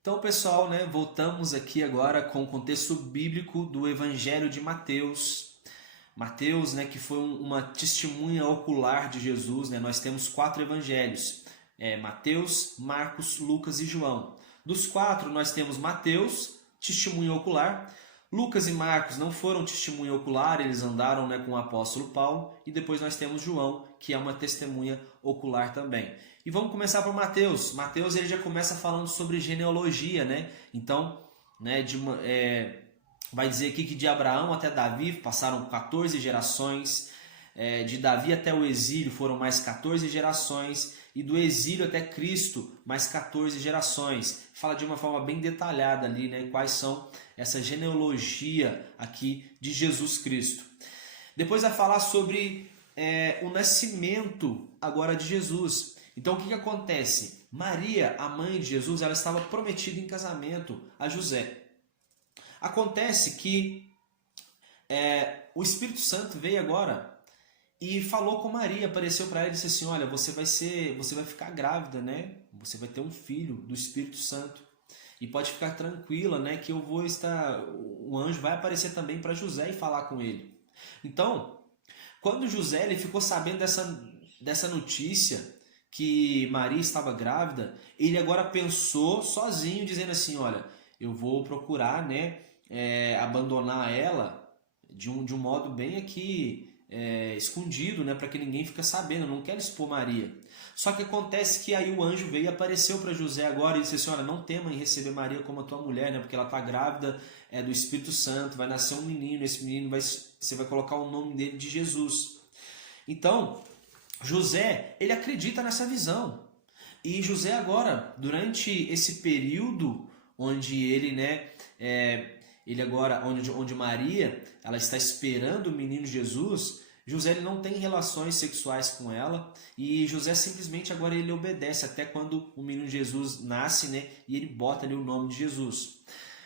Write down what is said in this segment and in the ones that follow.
Então, pessoal, né, voltamos aqui agora com o contexto bíblico do Evangelho de Mateus. Mateus, né, que foi uma testemunha ocular de Jesus, né? Nós temos 4 evangelhos: Mateus, Marcos, Lucas e João. Dos 4, nós temos Mateus, testemunha ocular. Lucas e Marcos não foram testemunha ocular, eles andaram, né, com o apóstolo Paulo. E depois nós temos João, que é uma testemunha ocular também. E vamos começar por Mateus. Mateus ele já começa falando sobre genealogia, né? Então, né, vai dizer aqui que de Abraão até Davi passaram 14 gerações, de Davi até o exílio foram mais 14 gerações, e do exílio até Cristo mais 14 gerações. Fala de uma forma bem detalhada ali, né, quais são essa genealogia aqui de Jesus Cristo. Depois vai falar sobre o nascimento agora de Jesus. Então o que acontece? Maria, a mãe de Jesus, ela estava prometida em casamento a José. Acontece que o Espírito Santo veio agora e falou com Maria, apareceu para ela e disse assim: olha, você vai ficar grávida, né? Você vai ter um filho do Espírito Santo. E pode ficar tranquila, né, que o anjo vai aparecer também para José e falar com ele. Então, quando José ele ficou sabendo dessa notícia que Maria estava grávida, ele agora pensou sozinho, dizendo assim: olha, eu vou procurar, né, abandonar ela de um modo bem aqui escondido, né, para que ninguém fique sabendo. Eu não quero expor Maria. Só que acontece que aí o anjo veio e apareceu para José agora e disse assim: olha, não tema em receber Maria como a tua mulher, né, porque ela está grávida do Espírito Santo, vai nascer um menino, esse menino você vai colocar o nome dele de Jesus. Então, José, ele acredita nessa visão. E José agora, durante esse período onde ele, né, ele agora, onde Maria, ela está esperando o menino Jesus, José ele não tem relações sexuais com ela, e José simplesmente agora ele obedece até quando o menino Jesus nasce, né, e ele bota ali o nome de Jesus.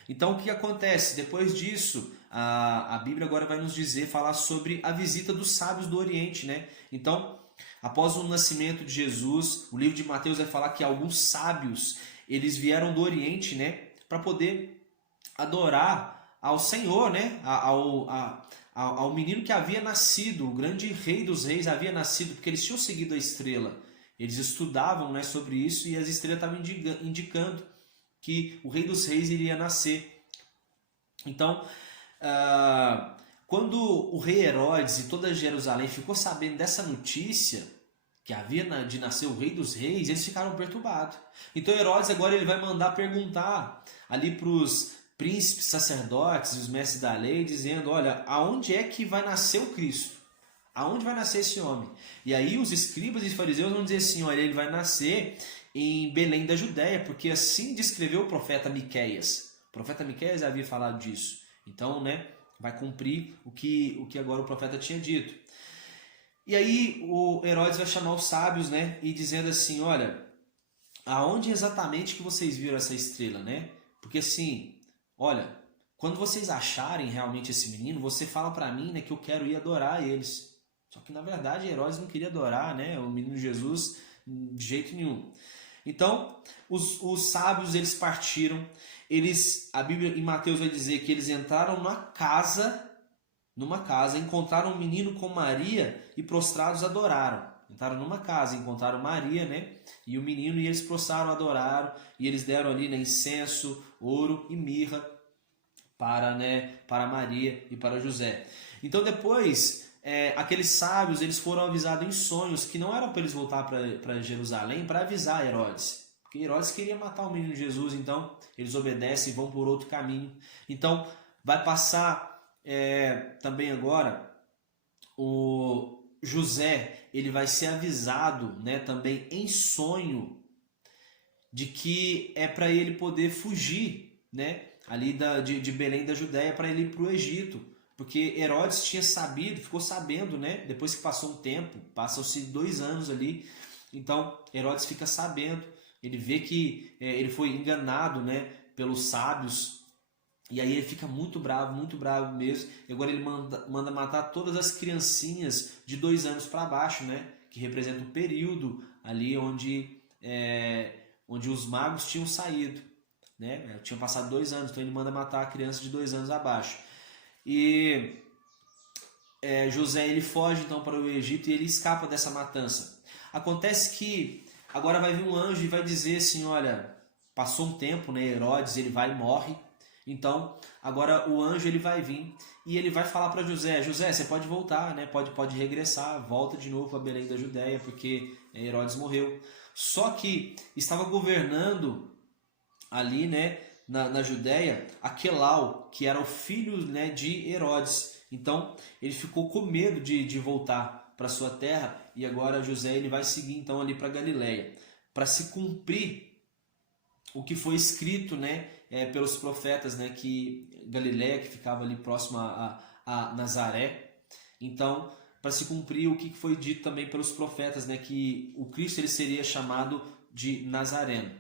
Então o que acontece? Depois disso, a Bíblia agora vai nos falar sobre a visita dos sábios do Oriente, né? Então, após o nascimento de Jesus, o livro de Mateus vai falar que alguns sábios, eles vieram do Oriente, né, para poder adorar ao Senhor, né, ao menino que havia nascido, o grande rei dos reis havia nascido, porque eles tinham seguido a estrela. Eles estudavam, né, sobre isso, e as estrelas estavam indicando que o rei dos reis iria nascer. Então, quando o rei Herodes e toda Jerusalém ficou sabendo dessa notícia, que havia de nascer o rei dos reis, eles ficaram perturbados. Então Herodes agora ele vai mandar perguntar ali para os príncipes, sacerdotes e os mestres da lei, dizendo: olha, aonde é que vai nascer o Cristo? Aonde vai nascer esse homem? E aí os escribas e fariseus vão dizer assim: olha, ele vai nascer em Belém da Judéia, porque assim descreveu o profeta Miqueias. O profeta Miqueias havia falado disso. Então, né, vai cumprir o que agora o profeta tinha dito. E aí o Herodes vai chamar os sábios, né, e dizendo assim: olha, aonde exatamente que vocês viram essa estrela, né? Porque assim, olha, quando vocês acharem realmente esse menino, você fala para mim, né, que eu quero ir adorar eles. Só que na verdade Herodes não queria adorar, né, o menino Jesus de jeito nenhum. Então, os sábios eles partiram, a Bíblia em Mateus vai dizer que eles entraram numa casa, encontraram um menino com Maria e prostrados adoraram. Entraram numa casa, encontraram Maria, né, e o menino, e eles prostraram, adoraram, e eles deram ali, né, incenso, ouro e mirra para Maria e para José. Então depois aqueles sábios eles foram avisados em sonhos que não era para eles voltar para Jerusalém para avisar Herodes, porque Herodes queria matar o menino Jesus. Então eles obedecem e vão por outro caminho. Então vai passar também agora o José, ele vai ser avisado, né, também em sonho, de que é para ele poder fugir, né, ali de Belém da Judéia, para ele ir para o Egito. Porque Herodes tinha sabido, ficou sabendo, né? Depois que passou um tempo, passam-se 2 anos ali. Então Herodes fica sabendo, ele vê que ele foi enganado, né, pelos sábios. E aí ele fica muito bravo mesmo. E agora ele manda matar todas as criancinhas de 2 anos para baixo, né? Que representa o período ali onde os magos tinham saído. né? Tinha passado 2 anos, então ele manda matar a criança de 2 anos abaixo. E José ele foge então para o Egito e ele escapa dessa matança. Acontece que agora vai vir um anjo e vai dizer assim, olha, passou um tempo, né? Herodes ele vai e morre. Então agora o anjo ele vai vir e ele vai falar para José, José, você pode voltar, né? Pode regressar, volta de novo para Belém da Judéia, porque Herodes morreu. Só que estava governando ali, né, na Judéia, Aquelau, que era o filho, né, de Herodes. Então ele ficou com medo de voltar para sua terra e agora José ele vai seguir então ali para Galiléia para se cumprir o que foi escrito, né, pelos profetas, né, que Galiléia que ficava ali próximo a Nazaré. Então para se cumprir o que foi dito também pelos profetas, né, que o Cristo ele seria chamado de Nazareno.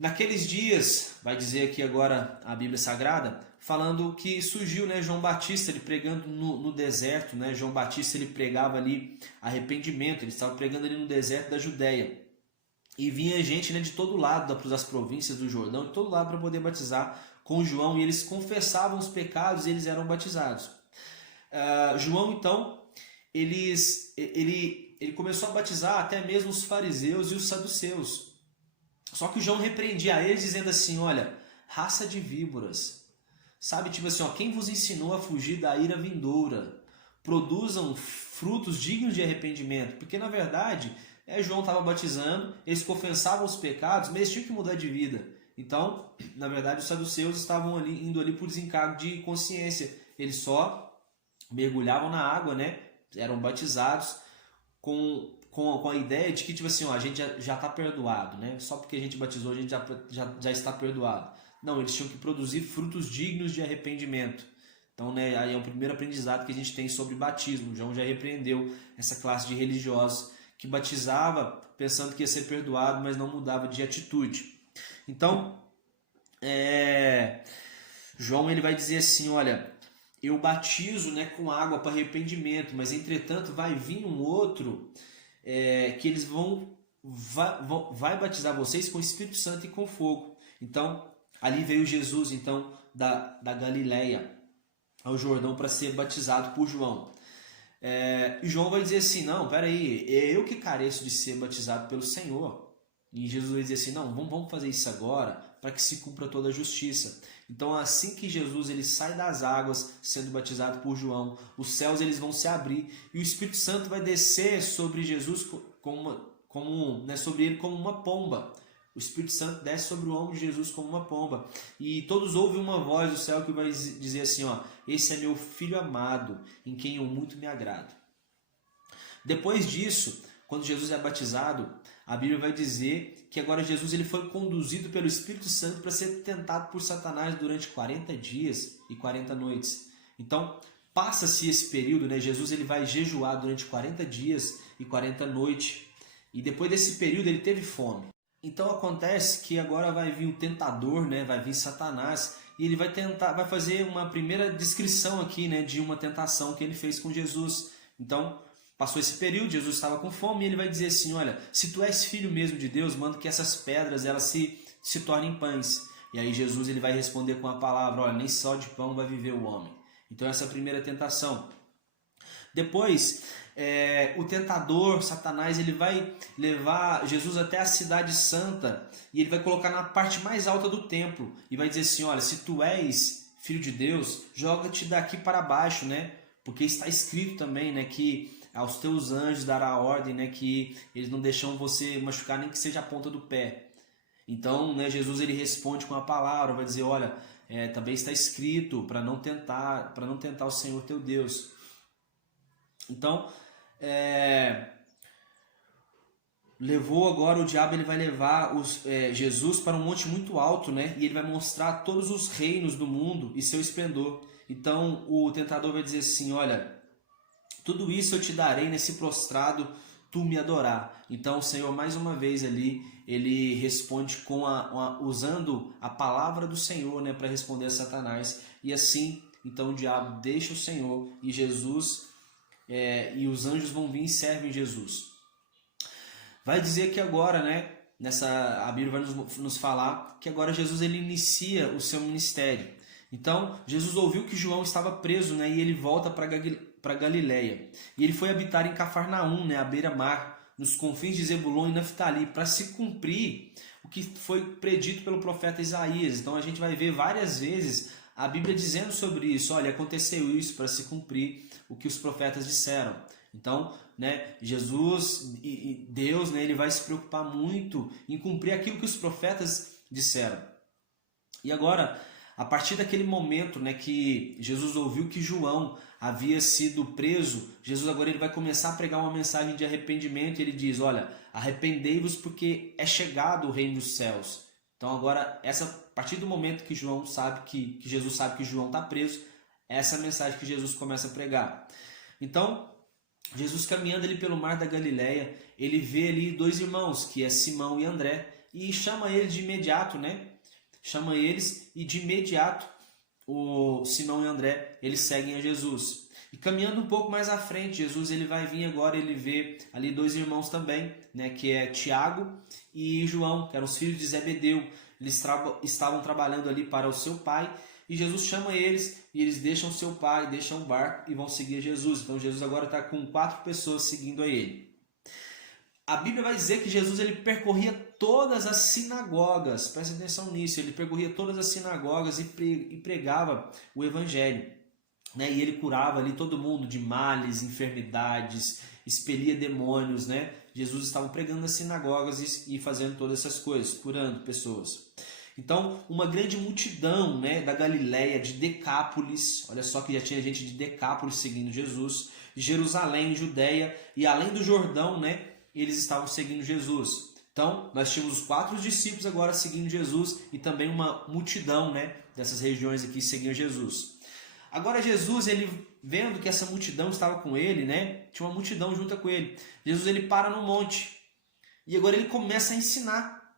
Naqueles dias, vai dizer aqui agora a Bíblia Sagrada, falando que surgiu, né, João Batista ele pregando no deserto, né? João Batista ele pregava ali arrependimento, ele estava pregando ali no deserto da Judéia. E vinha gente, né, de todo lado das províncias do Jordão, de todo lado para poder batizar com João, e eles confessavam os pecados e eles eram batizados. João então, ele começou a batizar até mesmo os fariseus e os saduceus. Só que o João repreendia a eles dizendo assim, olha, raça de víboras, sabe, tipo assim, ó, quem vos ensinou a fugir da ira vindoura? Produzam frutos dignos de arrependimento, porque na verdade João estava batizando, eles confessavam os pecados, mas eles tinham que mudar de vida. Então, na verdade, os saduceus estavam indo ali por desencargo de consciência, eles só mergulhavam na água, né? Eram batizados com a ideia de que, tipo assim, ó, a gente já está perdoado, né? Só porque a gente batizou, a gente já está perdoado. Não, eles tinham que produzir frutos dignos de arrependimento. Então, né, aí é o primeiro aprendizado que a gente tem sobre batismo. João já repreendeu essa classe de religiosos que batizava pensando que ia ser perdoado, mas não mudava de atitude. Então, João ele vai dizer assim, olha, eu batizo, né, com água para arrependimento, mas entretanto vai vir um outro que eles vai batizar vocês com o Espírito Santo e com fogo. Então, ali veio Jesus então da Galiléia ao Jordão para ser batizado por João. E João vai dizer assim, não, peraí, eu que careço de ser batizado pelo Senhor. E Jesus vai dizer assim, não, vamos fazer isso agora para que se cumpra toda a justiça. Então assim que Jesus ele sai das águas sendo batizado por João, os céus eles vão se abrir e o Espírito Santo vai descer sobre Jesus sobre ele como uma pomba. O Espírito Santo desce sobre o ombro de Jesus como uma pomba. E todos ouvem uma voz do céu que vai dizer assim, ó, esse é meu filho amado, em quem eu muito me agrado. Depois disso, quando Jesus é batizado, a Bíblia vai dizer que agora Jesus ele foi conduzido pelo Espírito Santo para ser tentado por Satanás durante 40 dias e 40 noites. Então, passa-se esse período, né? Jesus ele vai jejuar durante 40 dias e 40 noites. E depois desse período ele teve fome. Então acontece que agora vai vir o tentador, né? Vai vir Satanás e ele vai fazer uma primeira descrição aqui, né, de uma tentação que ele fez com Jesus. Então, passou esse período, Jesus estava com fome e ele vai dizer assim, olha, se tu és filho mesmo de Deus, manda que essas pedras elas se tornem pães. E aí Jesus ele vai responder com a palavra, olha, nem só de pão vai viver o homem. Então essa é a primeira tentação. Depois, o tentador, Satanás, ele vai levar Jesus até a cidade santa e ele vai colocar na parte mais alta do templo e vai dizer assim, olha, se tu és filho de Deus, joga-te daqui para baixo, né? Porque está escrito também, né, que aos teus anjos dará a ordem, né, que eles não deixam você machucar nem que seja a ponta do pé. Então, né, Jesus ele responde com a palavra, vai dizer, olha, também está escrito para não tentar o Senhor teu Deus. Então, levou agora o diabo, ele vai levar Jesus para um monte muito alto, né? E ele vai mostrar todos os reinos do mundo e seu esplendor. Então o tentador vai dizer assim, olha, tudo isso eu te darei nesse prostrado tu me adorar. Então o Senhor mais uma vez ali, ele responde usando a palavra do Senhor, né, para responder a Satanás. E assim, então o diabo deixa o Senhor e Jesus e os anjos vão vir e servem Jesus. Vai dizer que agora, né, a Bíblia vai nos falar que agora Jesus ele inicia o seu ministério. Então, Jesus ouviu que João estava preso, né, e ele volta para Galiléia. E ele foi habitar em Cafarnaum, né, à beira-mar, nos confins de Zebulon e Naftali, para se cumprir o que foi predito pelo profeta Isaías. Então, a gente vai ver várias vezes a Bíblia dizendo sobre isso. Olha, aconteceu isso para se cumprir o que os profetas disseram. Então, né, Jesus e Deus, né, ele vai se preocupar muito em cumprir aquilo que os profetas disseram. E agora, a partir daquele momento, né, que Jesus ouviu que João havia sido preso, Jesus agora ele vai começar a pregar uma mensagem de arrependimento. E ele diz, olha, arrependei-vos porque é chegado o reino dos céus. Então agora, a partir do momento que João sabe que Jesus sabe que João está preso, essa é a mensagem que Jesus começa a pregar. Então, Jesus caminhando ali pelo mar da Galileia, ele vê ali dois irmãos, que é Simão e André, e chama eles de imediato, né? Chama eles e de imediato o Simão e André, eles seguem a Jesus. E caminhando um pouco mais à frente, Jesus ele vai vir agora, ele vê ali dois irmãos também, né, que é Tiago e João, que eram os filhos de Zebedeu. Eles estavam trabalhando ali para o seu pai, e Jesus chama eles, e eles deixam o seu pai, deixam o barco e vão seguir Jesus. Então Jesus agora está com 4 pessoas seguindo a ele. A Bíblia vai dizer que Jesus ele percorria todas as sinagogas, presta atenção nisso, ele percorria todas as sinagogas e pregava o evangelho, né? E ele curava ali todo mundo de males, enfermidades, expelia demônios, né? Jesus estava pregando nas sinagogas e fazendo todas essas coisas, curando pessoas. Então, uma grande multidão, né, da Galiléia, de Decápolis, olha só que já tinha gente de Decápolis seguindo Jesus, de Jerusalém, Judéia e além do Jordão, né, eles estavam seguindo Jesus. Então, nós tínhamos os 4 discípulos agora seguindo Jesus e também uma multidão, né, dessas regiões aqui seguindo Jesus. Agora Jesus, ele vendo que essa multidão estava com ele, né, tinha uma multidão junto com ele. Jesus ele para no monte e agora ele começa a ensinar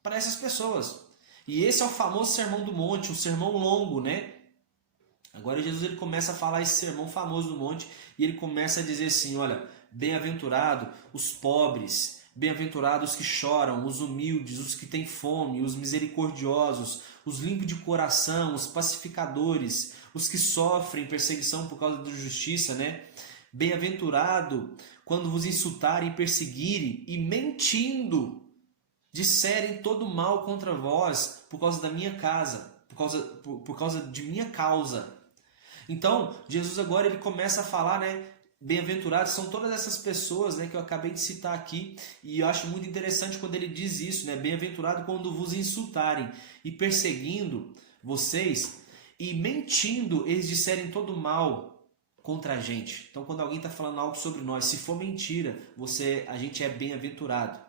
para essas pessoas. E esse é o famoso Sermão do Monte, um sermão longo, né? Agora Jesus ele começa a falar esse sermão famoso do monte e ele começa a dizer assim, olha, bem-aventurado os pobres, bem-aventurados os que choram, os humildes, os que têm fome, os misericordiosos, os limpos de coração, os pacificadores, os que sofrem perseguição por causa da justiça, né? Bem-aventurado quando vos insultarem e perseguirem e mentindo disserem todo mal contra vós por causa da minha casa, por causa de minha causa. Então, Jesus agora ele começa a falar, né? Bem-aventurados são todas essas pessoas, né, que eu acabei de citar aqui, e eu acho muito interessante quando ele diz isso, né? Bem-aventurado quando vos insultarem e perseguindo vocês e mentindo, eles disserem todo mal contra a gente. Então, quando alguém está falando algo sobre nós, se for mentira, a gente é bem-aventurado.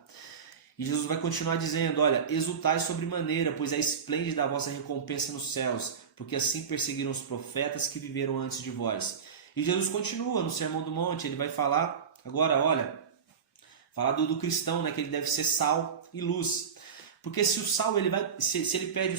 E Jesus vai continuar dizendo, olha, exultai sobremaneira, pois é esplêndida a vossa recompensa nos céus, porque assim perseguiram os profetas que viveram antes de vós. E Jesus continua no Sermão do Monte, ele vai falar, agora, olha, falar do cristão, né, que ele deve ser sal e luz. Porque se o sal, se ele perde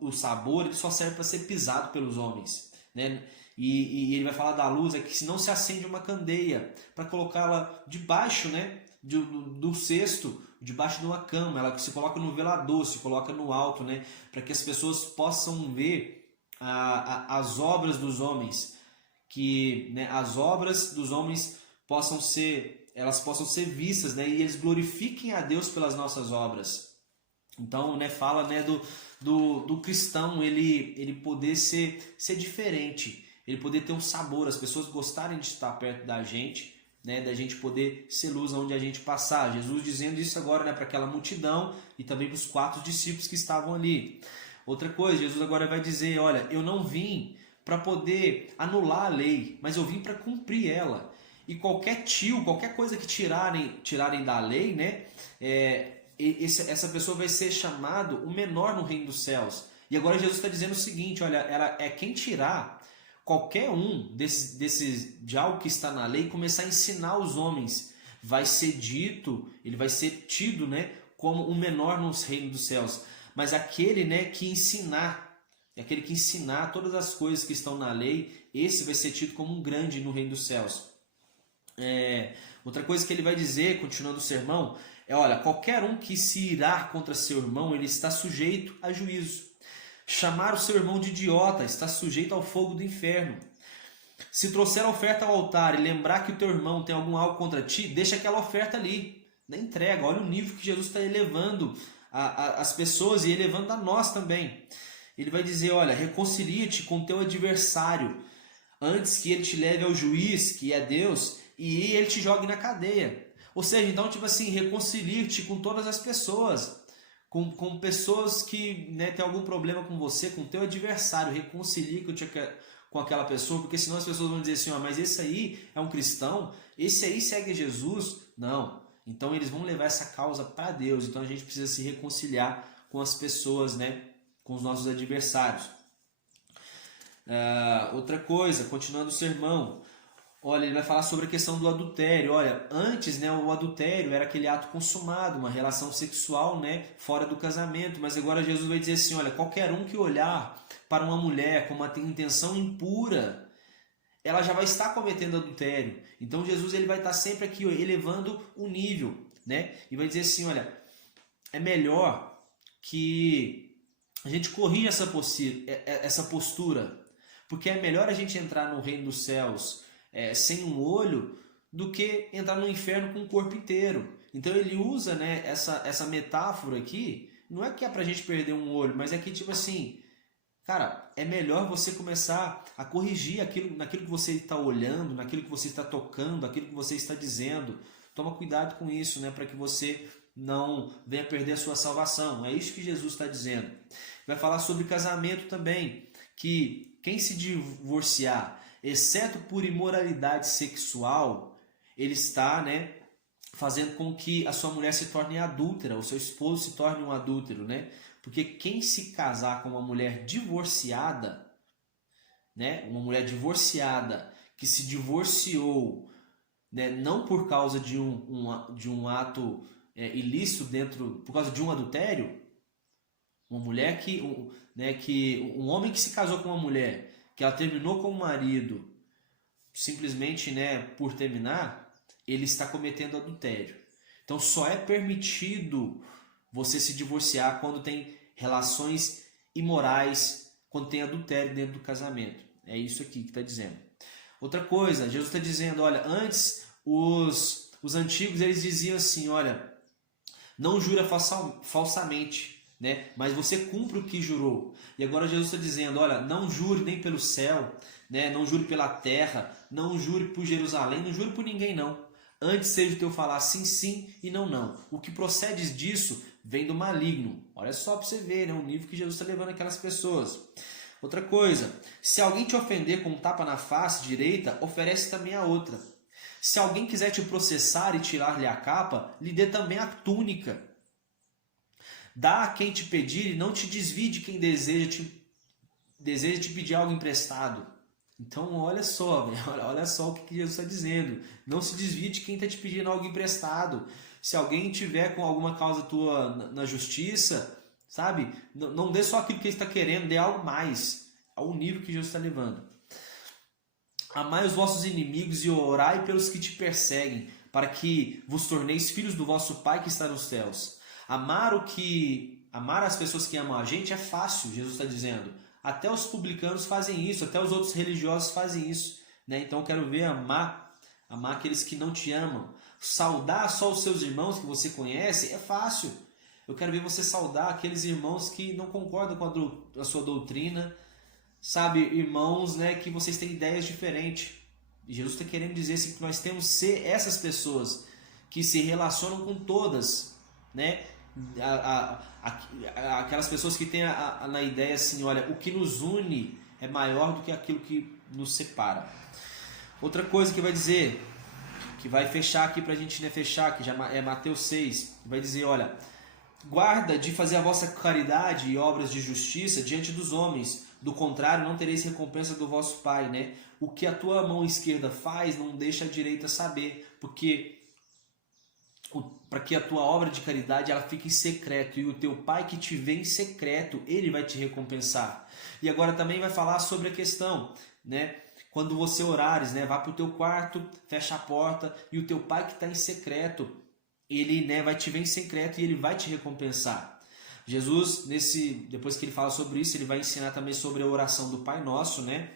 o sabor, ele só serve para ser pisado pelos homens, né? E ele vai falar da luz, é que se não se acende uma candeia, para colocá-la debaixo, né, do cesto, debaixo de uma cama, ela se coloca no velador, se coloca no alto, né, para que as pessoas possam ver as obras dos homens, que, né, as obras dos homens possam ser vistas, né, e eles glorifiquem a Deus pelas nossas obras. Então, né, fala, né, do cristão ele poder ser diferente, ele poder ter um sabor, as pessoas gostarem de estar perto da gente, né, da gente poder ser luz onde a gente passar. Jesus dizendo isso agora, né, para aquela multidão e também para os 4 discípulos que estavam ali. Outra coisa, Jesus agora vai dizer, olha, eu não vim para poder anular a lei, mas eu vim para cumprir ela. E qualquer coisa que tirarem da lei, né, essa pessoa vai ser chamado o menor no reino dos céus. E agora Jesus está dizendo o seguinte, olha, ela é quem tirar qualquer um de algo que está na lei, começar a ensinar os homens, vai ser dito, ele vai ser tido, né, como o menor no reino dos céus. Mas aquele, né, que ensinar todas as coisas que estão na lei, esse vai ser tido como um grande no reino dos céus. Outra coisa que ele vai dizer, continuando o sermão, Olha, qualquer um que se irar contra seu irmão, ele está sujeito a juízo. Chamar o seu irmão de idiota está sujeito ao fogo do inferno. Se trouxer a oferta ao altar e lembrar que o teu irmão tem algum algo contra ti, deixa aquela oferta ali, na entrega. Olha o nível que Jesus está elevando as pessoas e elevando a nós também. Ele vai dizer, olha, reconcilia-te com teu adversário antes que ele te leve ao juiz, que é Deus, e ele te jogue na cadeia. Ou seja, então, tipo assim, reconcilie-te com todas as pessoas, com pessoas que, né, tem algum problema com você, com teu adversário, reconcilie-te com aquela pessoa, porque senão as pessoas vão dizer assim, ó, mas esse aí é um cristão, esse aí segue Jesus. Não. Então eles vão levar essa causa para Deus. Então a gente precisa se reconciliar com as pessoas, né, com os nossos adversários. Outra coisa, continuando o sermão, olha, ele vai falar sobre a questão do adultério. Olha, antes, né, o adultério era aquele ato consumado, uma relação sexual, né, fora do casamento, mas agora Jesus vai dizer assim, olha, qualquer um que olhar para uma mulher com uma intenção impura, ela já vai estar cometendo adultério. Então Jesus ele vai estar sempre aqui elevando o nível, né, e vai dizer assim, olha, é melhor que a gente corrija essa postura, porque é melhor a gente entrar no reino dos céus sem um olho do que entrar no inferno com o corpo inteiro. Então ele usa, né, essa metáfora aqui, não é que é pra gente perder um olho, mas é que tipo assim, cara, é melhor você começar a corrigir naquilo que você está olhando, naquilo que você está tocando, naquilo que você está dizendo. Toma cuidado com isso, né, para que você não venha perder a sua salvação. É isso que Jesus está dizendo. Vai falar sobre casamento também, que quem se divorciar, exceto por imoralidade sexual, ele está, né, fazendo com que a sua mulher se torne adúltera, o seu esposo se torne um adúltero, né? Porque quem se casar com uma mulher divorciada, né, uma mulher divorciada que se divorciou, né, não por causa de um ato ilícito por causa de um adultério, uma mulher um homem que se casou com uma mulher que ela terminou com o marido simplesmente, né, por terminar, ele está cometendo adultério. Então só é permitido você se divorciar quando tem relações imorais, quando tem adultério dentro do casamento. É isso aqui que está dizendo. Outra coisa, Jesus está dizendo, olha, antes os antigos eles diziam assim, olha, não jura falsamente, né? Mas você cumpre o que jurou. E agora Jesus está dizendo, olha, não jure nem pelo céu, né? Não jure pela terra, não jure por Jerusalém, não jure por ninguém não. Antes seja o teu falar sim, sim e não, não. O que procede disso vem do maligno. Olha só para você ver, né, o nível que Jesus está levando aquelas pessoas. Outra coisa, se alguém te ofender com um tapa na face direita, oferece também a outra. Se alguém quiser te processar e tirar-lhe a capa, lhe dê também a túnica. Dá a quem te pedir e não te desvie de quem deseja te pedir algo emprestado. Então olha só, olha só o que Jesus está dizendo. Não se desvie de quem está te pedindo algo emprestado. Se alguém tiver com alguma causa tua na justiça, sabe? Não dê só aquilo que ele está querendo, dê algo mais. Ao nível que Jesus está levando. Amai os vossos inimigos e orai pelos que te perseguem, para que vos torneis filhos do vosso Pai que está nos céus. Amar as pessoas que amam a gente é fácil, Jesus está dizendo. Até os publicanos fazem isso, até os outros religiosos fazem isso, né? Então eu quero ver amar aqueles que não te amam. Saudar só os seus irmãos que você conhece é fácil. Eu quero ver você saudar aqueles irmãos que não concordam com a sua doutrina, sabe, irmãos, né, que vocês têm ideias diferentes. E Jesus está querendo dizer assim, que nós temos que ser essas pessoas que se relacionam com todas, né? Aquelas pessoas que têm na ideia assim, olha, o que nos une é maior do que aquilo que nos separa. Outra coisa que vai dizer, que vai fechar aqui para a gente, né, fechar, que já é Mateus 6, vai dizer, olha, guarda de fazer a vossa caridade e obras de justiça diante dos homens, do contrário não tereis recompensa do vosso Pai, né? O que a tua mão esquerda faz, não deixa a direita saber, porque para que a tua obra de caridade ela fique em secreto, e o teu Pai que te vê em secreto, ele vai te recompensar. E agora também vai falar sobre a questão, né? Quando você orares, né? Vá para o teu quarto, fecha a porta, e o teu Pai que está em secreto, ele, né, vai te ver em secreto e ele vai te recompensar. Jesus, depois que ele fala sobre isso, ele vai ensinar também sobre a oração do Pai Nosso, né?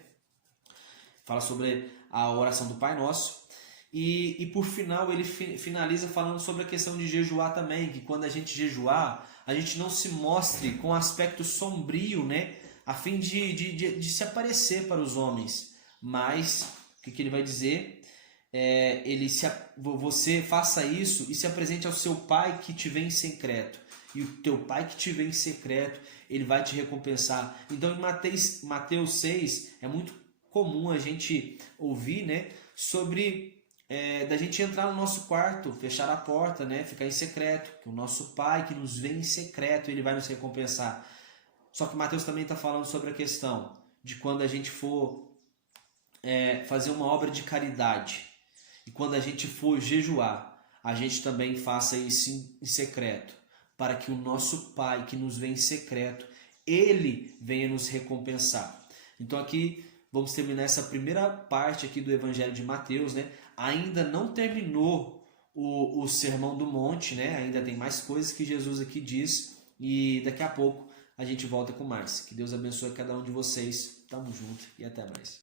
Fala sobre a oração do Pai Nosso. E por final, ele finaliza falando sobre a questão de jejuar também, que quando a gente jejuar, a gente não se mostre com aspecto sombrio, né? A fim de se aparecer para os homens. Mas, o que ele vai dizer? Você faça isso e se apresente ao seu Pai que te vê em secreto. E o teu Pai que te vê em secreto, ele vai te recompensar. Então, em Mateus 6, é muito comum a gente ouvir, né, sobre da gente entrar no nosso quarto, fechar a porta, né, ficar em secreto, que o nosso Pai que nos vê em secreto, ele vai nos recompensar. Só que Mateus também está falando sobre a questão de quando a gente for fazer uma obra de caridade e quando a gente for jejuar, a gente também faça isso em secreto, para que o nosso Pai que nos vê em secreto, ele venha nos recompensar. Então aqui vamos terminar essa primeira parte aqui do Evangelho de Mateus, né? Ainda não terminou o Sermão do Monte, né? Ainda tem mais coisas que Jesus aqui diz e daqui a pouco a gente volta com mais. Que Deus abençoe cada um de vocês. Tamo junto e até mais.